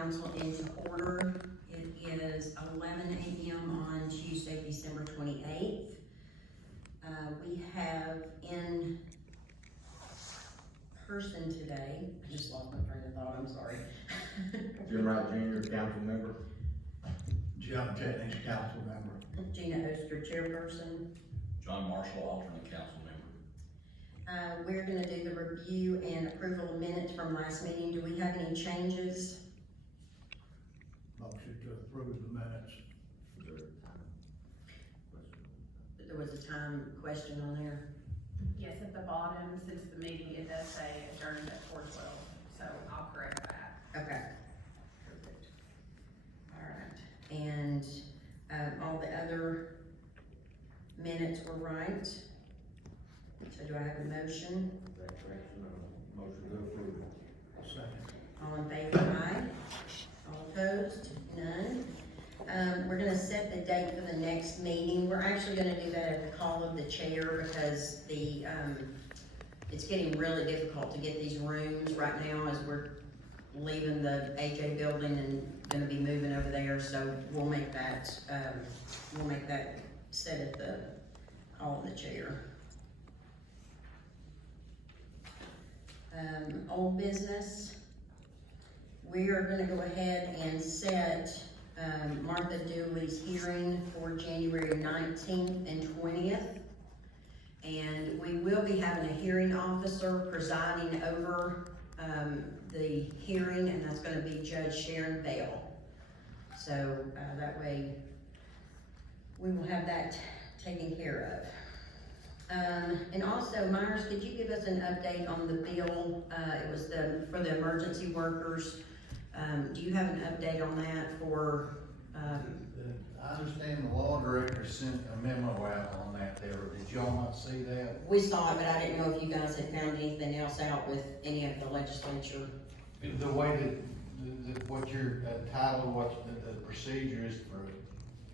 council into order. It is 11 a.m. on Tuesday, December 28th. We have in person today, I just lost my train of thought, I'm sorry. Jim Wright Jr., council member. Jim Jennings, council member. Gina Oster, chairperson. John Marshall, alternate council member. We're gonna do the review and approval of minutes from last meeting. Do we have any changes? Motion to approve the minutes. There was a time question on there. Yes, at the bottom, since the meeting, it does say adjourned at 4:12, so I'll correct that. Okay. Perfect. All right, and, all the other minutes were right. So do I have a motion? That correction, motion to approve. Second. All in favor, aye. All opposed, none. We're gonna set the date for the next meeting. We're actually gonna do that at the call of the chair because the, it's getting really difficult to get these rooms right now as we're leaving the AJ building and gonna be moving over there, so we'll make that set at the call of the chair. Old business. We are gonna go ahead and set, Martha Dooley's hearing for January 19th and 20th. And we will be having a hearing officer presiding over, the hearing, and that's gonna be Judge Sharon Bell. So, that way, we will have that taken care of. And also, Myers, could you give us an update on the bill? It was for the emergency workers. Do you have an update on that for, I understand the law director sent a memo out on that there. Did y'all not see that? we saw it, but I didn't know if you guys had found anything else out with any of the legislature. The way that what you're entitled, what the procedure is for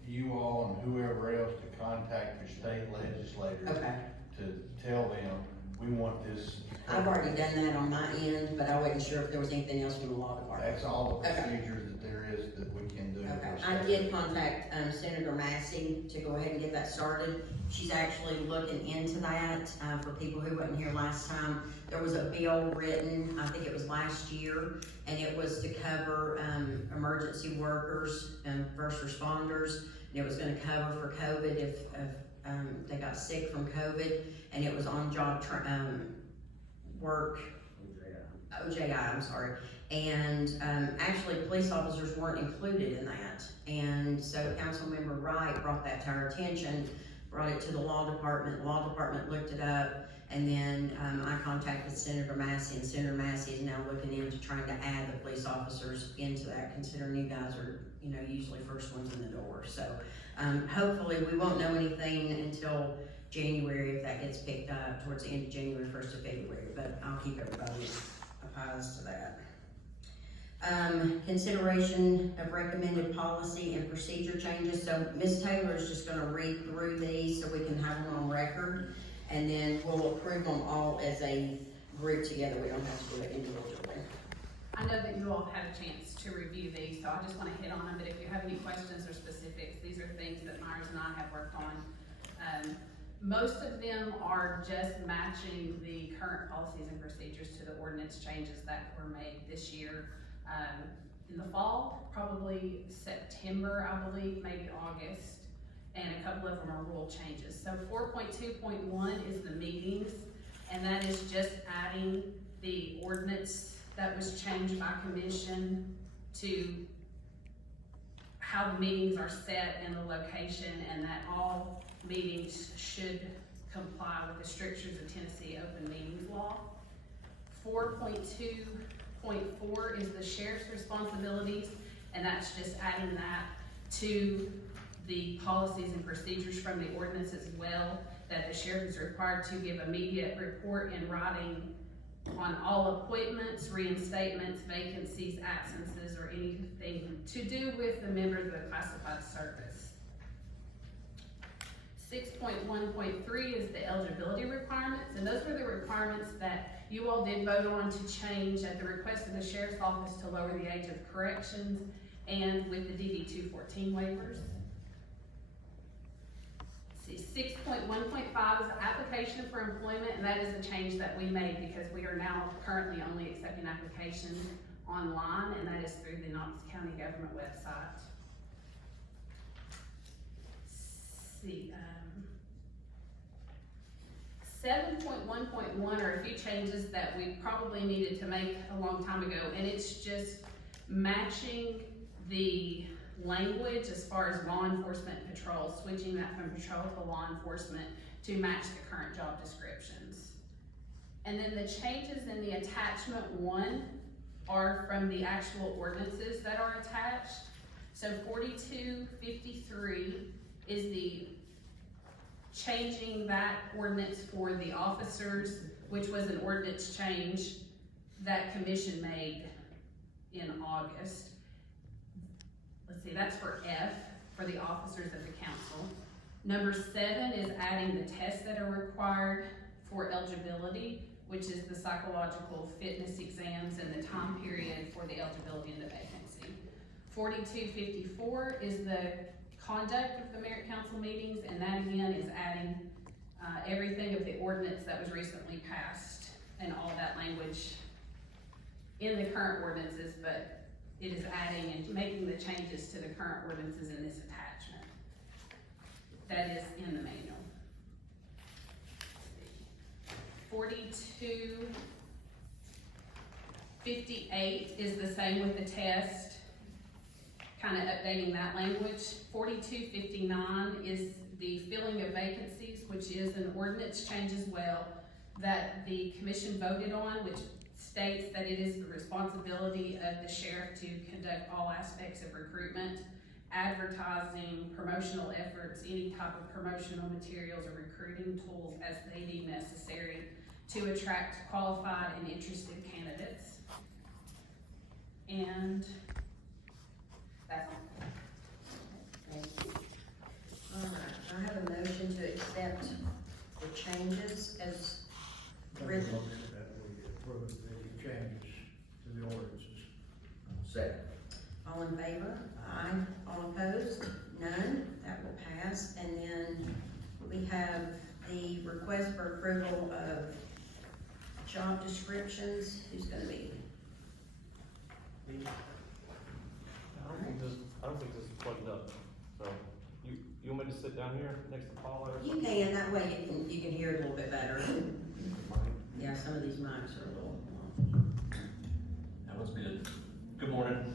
you all and whoever else to contact your state legislators Okay. to tell them, we want this. I've already done that on my end, but I wasn't sure if there was anything else from the law department. That's all the Okay. procedures that there is that we can do. Okay, for I state. did contact, Senator Massey to go ahead and get that started. She's actually looking into that, for people who wasn't here last time. There was a bill written, I think it was last year, and it was to cover, emergency workers and first responders. And it was gonna cover for COVID if they got sick from COVID, and it was on-job, work. OJI, I'm sorry. And, actually, police officers weren't included in that. And so Councilmember Wright brought that to our attention, brought it to the law department looked it up, and then, I contacted Senator Massey, and Senator Massey is now looking into trying to add the police officers into that, considering you guys are, usually first ones in the door. So, hopefully, we won't know anything until January if that gets picked up towards the end of January, 1st of February, but I'll keep everybody apprised to that. Consideration of recommended policy and procedure changes. So Ms. Taylor is just gonna read through these so we can have them on record, and then we'll approve them all as a group together. We don't have to do it individually. I know that you all have had a chance to review these, so I just wanna hit on them, but if you have any questions or specifics, these are things that Myers and I have worked on. Most of them are just matching the current policies and procedures to the ordinance changes that were made this year. In the fall, probably September, I believe, maybe August, and a couple of them are rule changes. So 4.2.1 is the meetings, and that is just adding the ordinance that was changed by commission to how the meetings are set and the location, and that all meetings should comply with the strictures of Tennessee open meetings law. 4.2.4 is the sheriff's responsibilities, and that's just adding that to the policies and procedures from the ordinance as well, that the sheriff is required to give immediate report in writing on all appointments, reinstatements, vacancies, absences, or anything to do with the members of the classified service. 6.1.3 is the eligibility requirements, and those are the requirements that you all did vote on to change at the request of the sheriff's office to lower the age of corrections and with the DD 214 waivers. See, 6.1.5 is application for employment, and that is a change that we made because we are now currently only accepting applications online, and that is through the Knox County government website. See, 7.1.1 are a few changes that we probably needed to make a long time ago, and it's just matching the language as far as law enforcement patrol, switching that from patrol to law enforcement to match the current job descriptions. And then the changes in the attachment 1 are from the actual ordinances that are attached. So 4253 is the changing that ordinance for the officers, which was an ordinance change that commission made in August. Let's see, that's for F, for the officers of the council. Number 7 is adding the tests that are required for eligibility, which is the psychological fitness exams and the time period for the eligibility and the vacancy. 4254 is the conduct of the merit council meetings, and that again is adding everything of the ordinance that was recently passed and all that language in the current ordinances, but it is adding and making the changes to the current ordinances in this attachment. That is in the manual. 4258 is the same with the test, kind of updating that language. 4259 is the filling of vacancies, which is an ordinance change as well that the commission voted on, which states that it is the responsibility of the sheriff to conduct all aspects of recruitment, advertising, promotional efforts, any type of promotional materials or recruiting tools as they deem necessary to attract qualified and interested candidates. And that's all. Thank you. All right, I have a motion to accept the changes as written. Motion that we approve the changes to the ordinances. Second. All in favor? Aye. All opposed? None. That will pass. And then we have the request for approval of job descriptions. Who's gonna be? I don't think this is plugged up, so, you want me to sit down here next to Paula or You something? can, that way you can hear it a little bit better. Yeah, some of these mics are a little. That was good. Good morning.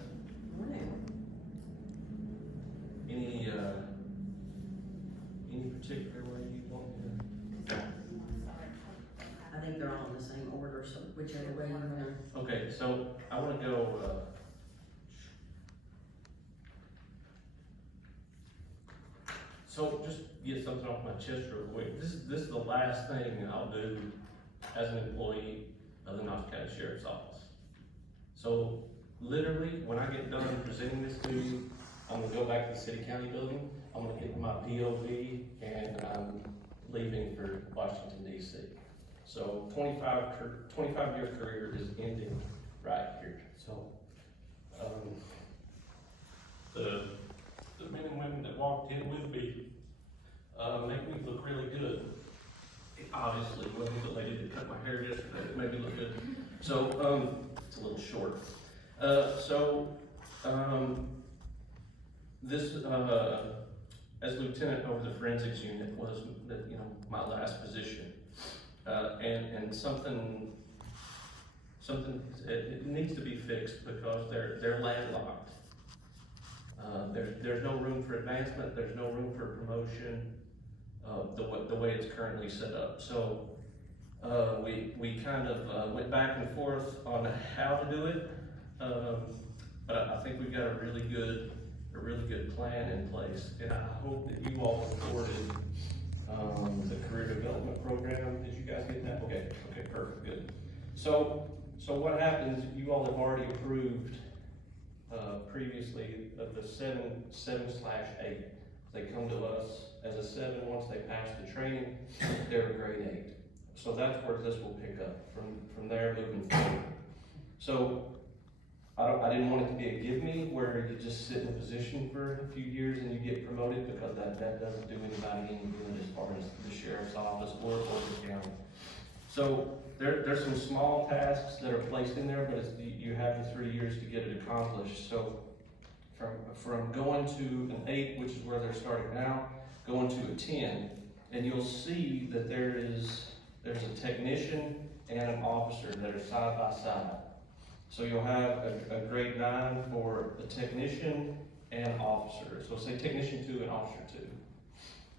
Any particular way you want to? I think they're all in the same order, so whichever way you wanna. Okay, so I wanna go, so just get something off my chest real quick. This is the last thing I'll do as an employee of the Knox County Sheriff's Office. So literally, when I get done presenting this to you, I'm gonna go back to the city county building, I'm gonna get my POV, and I'm leaving for Washington DC. So 25-year career is ending right here. So, the men and women that walked in with me, make me look really good. Obviously, wasn't the lady that cut my hair yesterday that made me look good. So, it's a little short. This, as lieutenant over the forensics unit was, my last position. And something, it needs to be fixed because they're landlocked. There's no room for advancement, there's no room for promotion, the way it's currently set up. So, we kind of, went back and forth on how to do it. But I think we've got a really good plan in place, and I hope that you all supported, the career development program. Did you guys get that? Okay, perfect, good. So what happens, you all have already approved, previously of the 7/8. They come to us as a 7, once they pass the training, they're a grade 8. So that's where this will pick up, from there moving forward. So, I didn't want it to be a give me, where you just sit in a position for a few years and you get promoted, because that doesn't do anybody any good as far as the sheriff's office or the county. So, there's some small tasks that are placed in there, but you have the 3 years to get it accomplished. So, from going to an 8, which is where they're starting now, going to a 10, and you'll see that there's a technician and an officer that are side by side. So you'll have a grade 9 for a technician and officer. So say technician 2 and officer 2.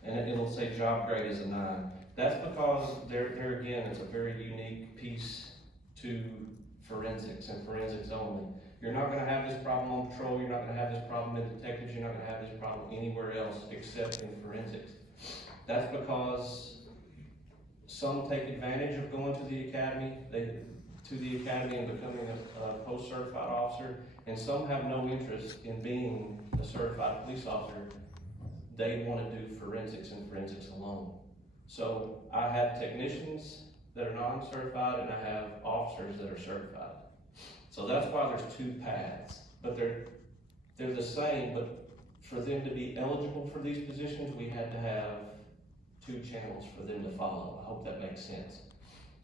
And it'll say job grade is a 9. That's because there again, it's a very unique piece to forensics and forensics only. You're not gonna have this problem on patrol, you're not gonna have this problem in detectives, you're not gonna have this problem anywhere else except in forensics. That's because some take advantage of going to the academy, and becoming a post-certified officer, and some have no interest in being a certified police officer. They want to do forensics and forensics alone. So I have technicians that are non-certified, and I have officers that are certified. So that's why there's 2 paths, but they're the same, but for them to be eligible for these positions, we had to have 2 channels for them to follow. I hope that makes sense.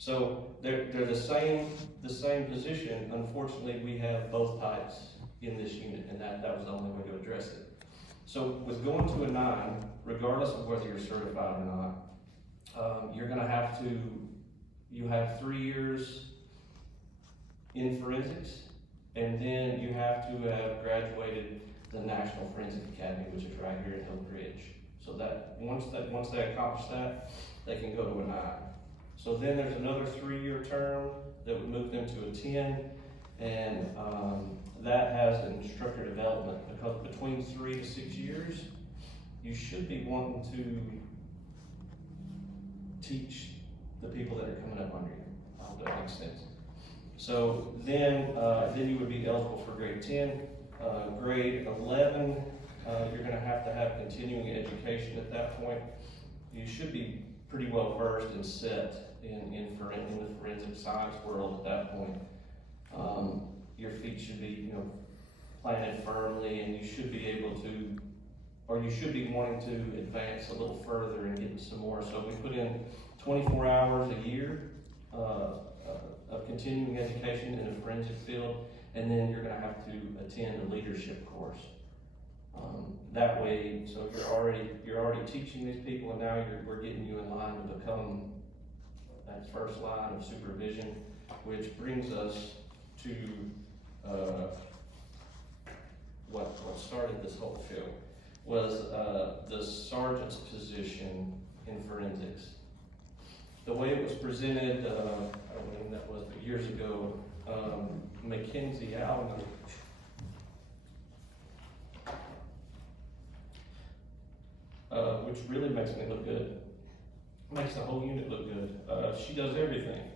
So they're the same position. Unfortunately, we have both types in this unit, and that was the only way to address it. So with going to a 9, regardless of whether you're certified or not, you're gonna have to, you have 3 years in forensics, and then you have to have graduated the National Forensic Academy, which is right here at Hill Ridge. So that once they accomplish that, they can go to a 9. So then there's another 3-year term that would move them to a 10, and that has an instructor development, because between 3 to 6 years, you should be wanting to teach the people that are coming up under you. I hope that makes sense. So then you would be eligible for grade 10. Grade 11, you're gonna have to have continuing education at that point. You should be pretty well versed and set in the forensic science world at that point. Your feet should be, planted firmly, and you should be able to, or you should be wanting to advance a little further and get some more. So we put in 24 hours a year of continuing education in the forensic field, and then you're gonna have to attend a leadership course. That way, so you're already teaching these people, and now we're getting you in line to become that first line of supervision, which brings us to what started this whole show was the sergeant's position in forensics. The way it was presented, I don't know when that was, but years ago, Mackenzie Allen, which really makes me look good. Makes the whole unit look good. She does everything.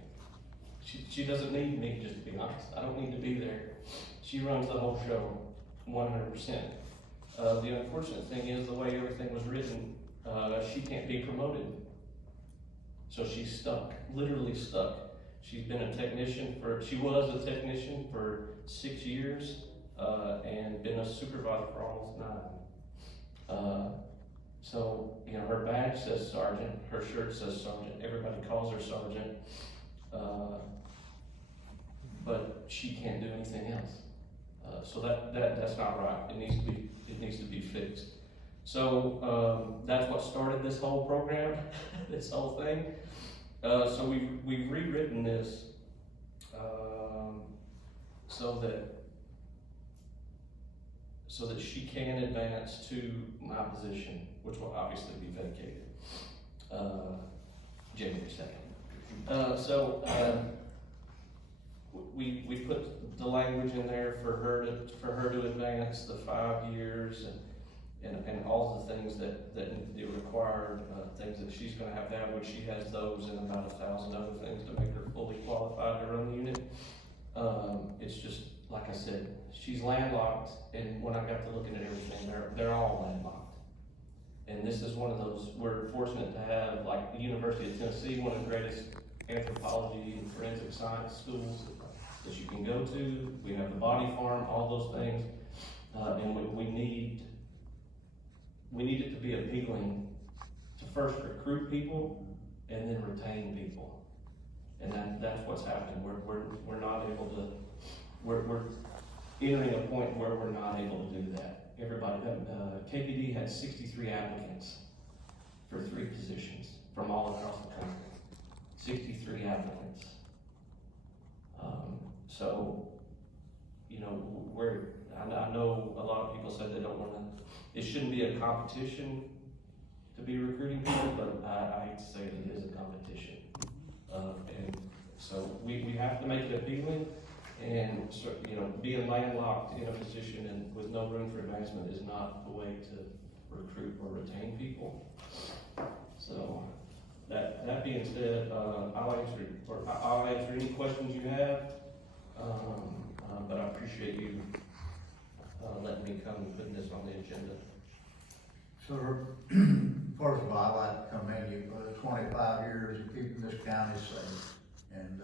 She doesn't need me, just to be honest. I don't need to be there. She runs the whole show 100%. The unfortunate thing is the way everything was written, she can't be promoted. So she's stuck, literally stuck. She was a technician for 6 years, and been a supervisor for almost 9. So, her badge says sergeant, her shirt says sergeant, everybody calls her sergeant, but she can't do anything else. So that's not right. It needs to be fixed. So that's what started this whole program, this whole thing. So we've rewritten this so that she can advance to my position, which will obviously be vacated January 2nd. We put the language in there for her to advance the 5 years and all the things that the required things that she's going to have, which she has those and about 1,000 other things to make her fully qualified to run the unit. It's just, like I said, she's landlocked, and when I got to looking at everything, they're all landlocked. And this is one of those, we're fortunate to have, like the University of Tennessee, one of the greatest anthropology and forensic science schools that you can go to. We have the body farm, all those things. And we need it to be appealing to first recruit people and then retain people. And that's what's happening. We're not able to, we're entering a point where we're not able to do that. Everybody, KPD had 63 applicants for 3 positions from all across the country. 63 applicants. So, you know, I know a lot of people said they don't wanna, it shouldn't be a competition to be recruiting people, but I hate to say it is a competition. And so we have to make it appealing, and so, you know, being landlocked in a position and with no room for advancement is not the way to recruit or retain people. So that being said, I'll answer any questions you have, but I appreciate you letting me come and putting this on the agenda. Sir, first of all, I'd like to commend you for the 25 years of keeping this county safe, and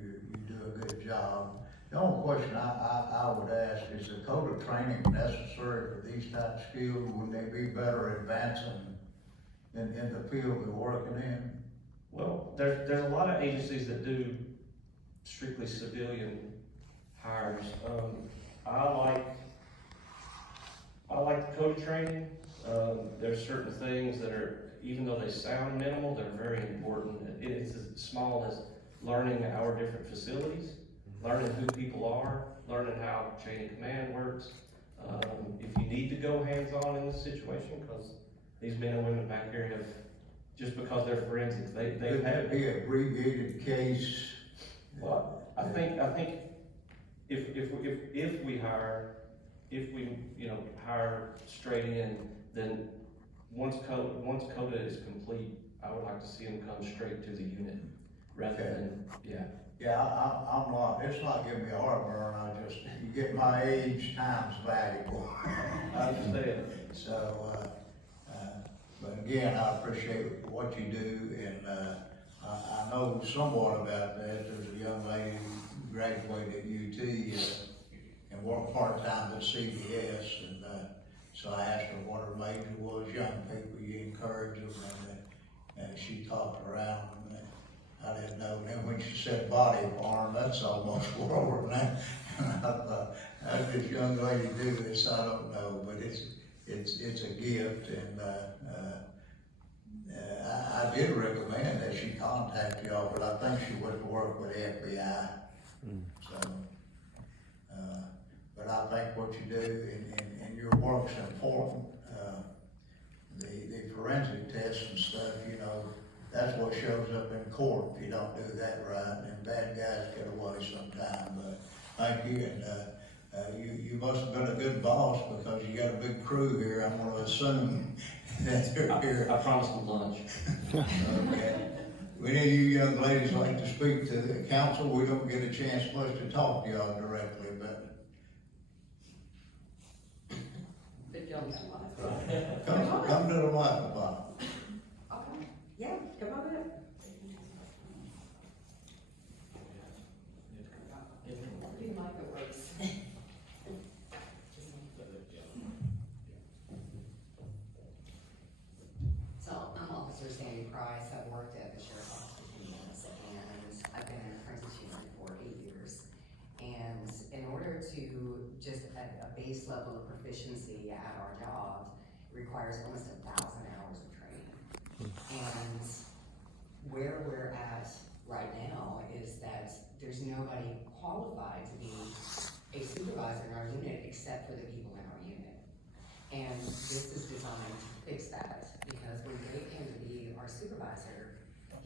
you do a good job. The only question I would ask is the code of training necessary for these type of skills? Would they be better advancing in the field they're working in? Well, there's a lot of agencies that do strictly civilian hires. I like the code of training. There's certain things that are, even though they sound minimal, they're very important. It's as small as learning our different facilities, learning who people are, learning how chain of command works. If you need to go hands-on in this situation, because these men and women back here have, just because they're forensics, Could that be an abbreviated case? Well, I think if we hire, hire straight in, then once CODA is complete, I would like to see them come straight to the unit rather than, yeah. Yeah, I'm not, it's not giving me a heartburn, you get my age times valuable. I understand. So, but again, I appreciate what you do, and, I know somewhat about that. There's a young lady who graduated at UT, and worked part-time at CBS, and, so I asked her what her major was. Young people, you encourage them, and she talked around, and I didn't know. And then when she said body farm, that's almost forward now. And I thought, how did this young lady do this? I don't know, but it's a gift, and I did recommend that she contact y'all, but I think she went to work with FBI. So, but I think what you do and your work's important. The forensic tests and stuff, you know, that's what shows up in court if you don't do that right, and bad guys get away sometimes. But thank you, and you must have been a good boss because you got a big crew here. I'm going to assume that they're here. I promised them lunch. Okay. Would any of you young ladies like to speak to the council? We don't get a chance much to talk to y'all directly, but come to the microphone. Okay, yeah, come on up. Do you like it works? So I'm Officer Sandy Price. I've worked at the Sheriff's Office for 10 years, and I've been an apprentice unit for 8 years. And in order to just a base level of proficiency at our jobs requires almost 1,000 hours of training. And where we're at right now is that there's nobody qualified to be a supervisor in our unit except for the people in our unit. And this is designed to fix that, because when Gabe came to be our supervisor,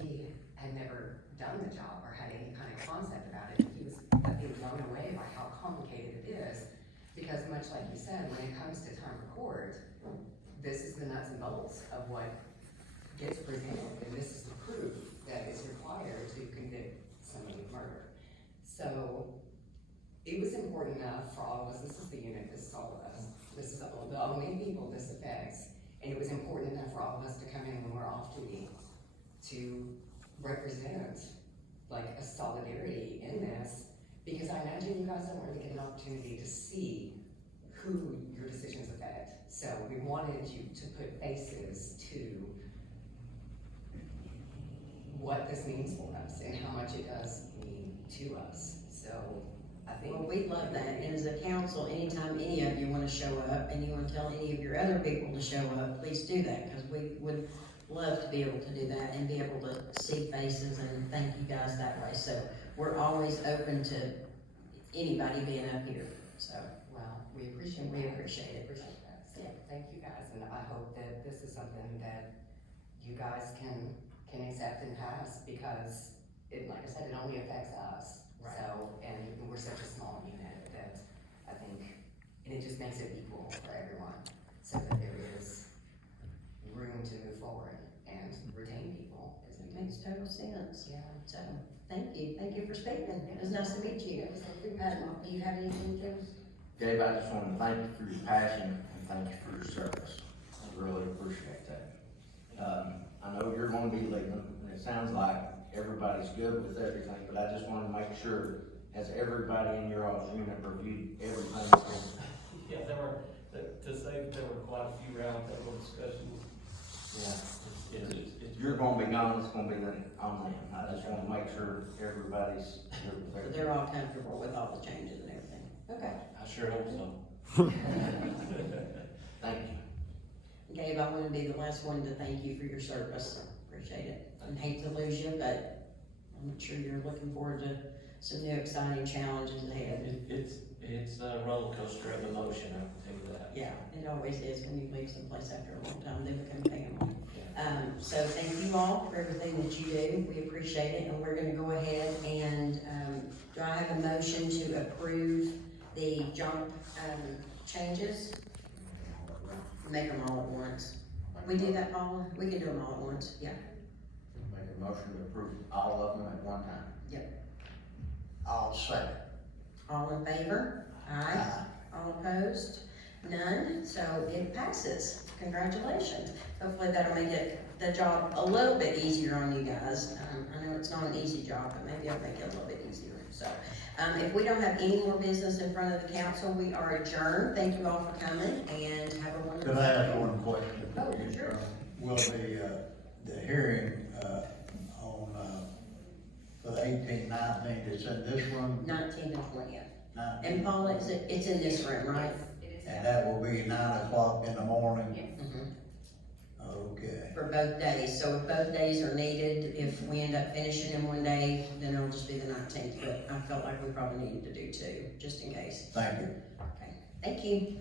he had never done the job or had any kind of concept about it. He was being blown away by how complicated it is, because much like you said, when it comes to time of court, this is the nuts and bolts of what gets presented, and this is the proof that is required to convict somebody of murder. So it was important enough for all of us. This is the unit, this is all of us. This is the only people this affects. And it was important enough for all of us to come in when we're off duty to represent like a solidarity in this, because I imagine you guys don't really get an opportunity to see who your decisions affect. So we wanted you to put faces to what this means for us and how much it does mean to us. So I think. Well, we love that, and as a council, anytime any of you wanna show up and you wanna tell any of your other people to show up, please do that, cause we would love to be able to do that and be able to see faces and thank you guys that way. So we're always open to anybody being up here, so. Well, we appreciate We that. appreciate it. Appreciate that. So, Yeah. thank you guys, and I hope that this is something that you guys can accept and pass, because it, like I said, it only affects us. Right. So, and we're such a small unit that I think, and it just makes it equal for everyone, so that there is room to move forward and retain people as we It do. makes total sense. Yeah. So, thank you for speaking. It was nice to meet you. Do you have anything, Kim? Gabe, I just want to thank you for your passion and thank you for your service. I really appreciate that. I know you're gonna be leaving, and it sounds like everybody's good with everything, but I just wanna make sure, has everybody in your all's unit reviewed everything? Yeah, to say that there were quite a few roundtable discussions. Yeah. It's You're gonna be gone, it's gonna be on them. I just wanna make sure everybody's good with So everything. they're all comfortable with all the changes and everything? Okay. I sure hope so. Thank you. Gabe, I want to be the last one to thank you for your service. Appreciate it. And hate to lose you, but I'm sure you're looking forward to some new exciting challenges ahead. It's a roller coaster of emotion, I can tell you that. Yeah, it always is when you leave someplace after a long time, they become family. So thank you all for everything that you do. We appreciate it, and we're gonna go ahead and, do I have a motion to approve the jump, changes? Make them all at once. We do that, Paula? We can do them all at once, yeah. Make a motion to approve all of them at one time. I'll second. All in favor? Aye. All opposed? None, so it passes. Congratulations. Hopefully that'll make it, the job a little bit easier on you guys. I know it's not an easy job, but maybe I'll make it a little bit easier. So, if we don't have any more business in front of the council, we are adjourned. Thank you all for coming and have a wonderful. Could I ask one question? Oh, sure. Will the hearing, on, for the 18th, 19th, it's in this room? 19th and 20th. 19th? And Paula, it's in this room, right? It is. And that will be 9 o'clock in the morning? Yes. Okay. For both days, so if both days are needed, if we end up finishing in one day, then it'll just be the 19th, but I felt like we probably needed to do two, just in case. Thank you. Okay, thank you.